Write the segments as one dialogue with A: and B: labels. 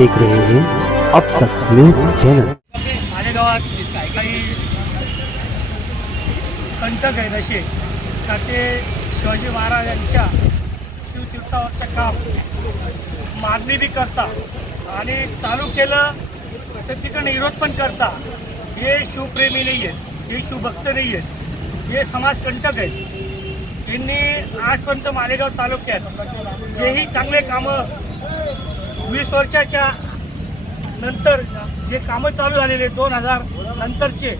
A: देख रहे हैं अब तक न्यूज चैनल। माझ्या काही
B: कंटक आहेत असे. का ते शिवाजी महाराजांच्या शिवतीर्थावरचं काम मागणी बी करता आणि चालू केलं तर तिकडे विरोध पण करता. हे शिवप्रेमी नाही आहेत हे शिवभक्त नाही आहेत हे समाजकंटक आहेत. त्यांनी आजपर्यंत मालेगाव तालुक्यात जेही चांगले कामं वीस वर्षाच्या नंतर जे कामं चालू झालेले दोन हजार नंतरचे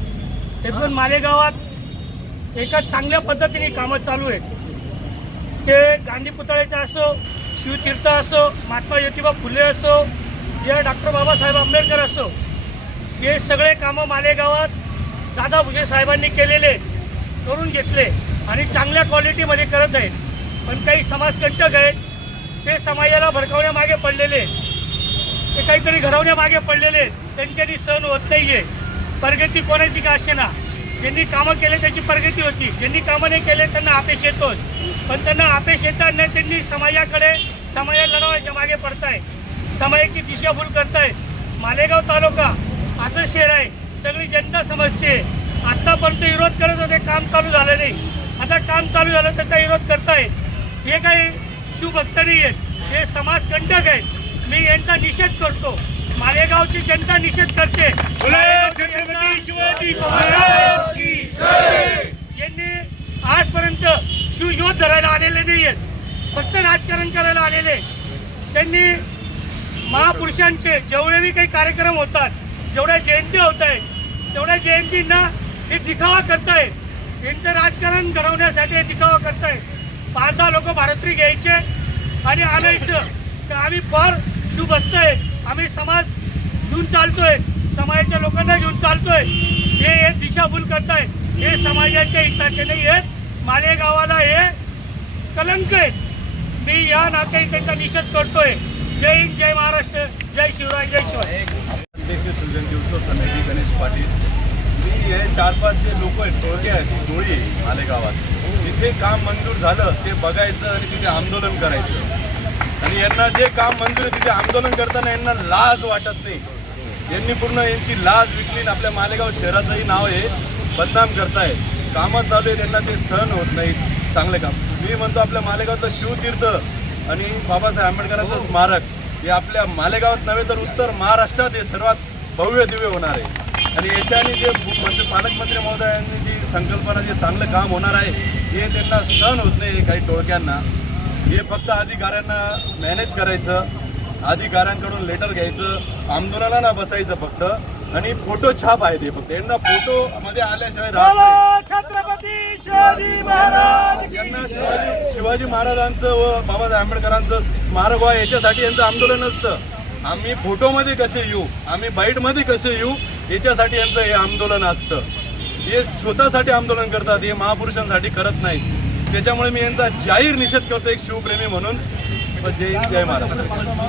B: ते पण मालेगावात एका चांगल्या पद्धतीने कामं चालू आहेत. ते गांधी पुतळ्याचं असो शिवतीर्थ असो महात्मा ज्योतिबा फुले असो या डॉक्टर बाबासाहेब आंबेडकर असो हे सगळे कामं मालेगावात दादा भुजे साहेबांनी केलेले करून घेतले आणि चांगल्या क्वालिटीमध्ये करत आहेत. पण काही समाजकंटक आहेत ते समाजाला भडकवण्यामागे पडलेले ते काहीतरी घडवण्यामागे पडलेले आहेत. त्यांच्यानी सण होत नाहीये. प्रगती कोणाची का असे ना? ज्यांनी कामं केले त्याची प्रगती होती. ज्यांनी कामं नाही केले त्यांना अपेश येतोच. पण त्यांना अपेश येताना त्यांनी समाजाकडे समाजा लढवायच्या मागे पडताय. समाजाची दिशाभूल करताय. मालेगाव तालुका असं शहर आहे. सगळी जनता समजते. आत्तापर्यंत विरोध करत होते. काम चालू झालं नाही. आता काम चालू झालं त्याचा विरोध करताय हे काही शिवभक्त नाही आहेत हे समाजकंटक आहेत. मी यांचा निषेध करतो. मालेगावची जनता निषेध करते. यांनी आजपर्यंत शिवज्योत धरायला आलेले नाही आहेत फक्त राजकारण करायला आलेले. त्यांनी महापुरुषांचे जेवढे काही कार्यक्रम होतात जेवढ्या जयंती होत आहेत तेवढ्या जयंतींना हे दिखावा करतायत. यांचं राजकारण घडवण्यासाठी हे दिखावा करतायत. पाच दहा लोक भारत्री घ्यायचे आणि आणायचं. तर आम्ही फार शिवभक्त आहे आम्ही समाज घेऊन चालतोय. समाजाच्या लोकांना घेऊन चालतोय. हे हे दिशाभूल करताय. हे समाजाच्या हिताचे नाही आहेत. मालेगावाला हे कलंक आहेत. मी या नात्याने त्यांचा निषेध करतोय. जय हिंद जय महाराष्ट्र जय शिवराय जय शिवाय.
C: अध्यक्ष सृजन दिवस समिती गणेश पाटील. चार पाच जे लोक आहेत टोळके आहेत टोळी मालेगावात तिथे काम मंजूर झालं ते बघायचं आणि तिथे आंदोलन करायचं. आणि यांना जे काम मंजूर आहे तिथे आंदोलन करताना यांना लाज वाटत नाही. यांनी पूर्ण यांची लाज विकली आपल्या मालेगाव शहराचंही नाव हे बदनाम करताय कामं चालू आहे त्यांना ते सहन होत नाही चांगले काम. मी म्हणतो आपल्या मालेगावचं शिवतीर्थ आणि बाबासाहेब आंबेडकरांचं स्मारक हे आपल्या मालेगावात नव्हे तर उत्तर महाराष्ट्रात हे सर्वात भव्य दिव्य होणार आहे. आणि याच्याने जे म्हणजे पालकमंत्री महोदयांनी जी संकल्पना जे चांगलं काम होणार आहे हे त्यांना सहन होत नाही काही टोळक्यांना. हे फक्त अधिकाऱ्यांना मॅनेज करायचं अधिकाऱ्यांकडून लेटर घ्यायचं आंदोलनाला बसायचं फक्त आणि फोटो छाप आहे ते फक्त. यांना फोटो मध्ये आल्याशिवाय राहत छत्रपती शिवाजी महाराज यांना शिवाजी शिवाजी महाराजांचं व बाबासाहेब आंबेडकरांचं स्मारक व्हा याच्यासाठी यांचं आंदोलन असतं. आम्ही फोटोमध्ये कसे येऊ? आम्ही बाईटमध्ये कसे येऊ? याच्यासाठी यांचं हे आंदोलन असतं. हे स्वतःसाठी आंदोलन करतात हे महापुरुषांसाठी करत नाही त्याच्यामुळे मी यांचा जाहीर निषेध करतो एक शिवप्रेमी म्हणून. जय जय महाराष्ट्र.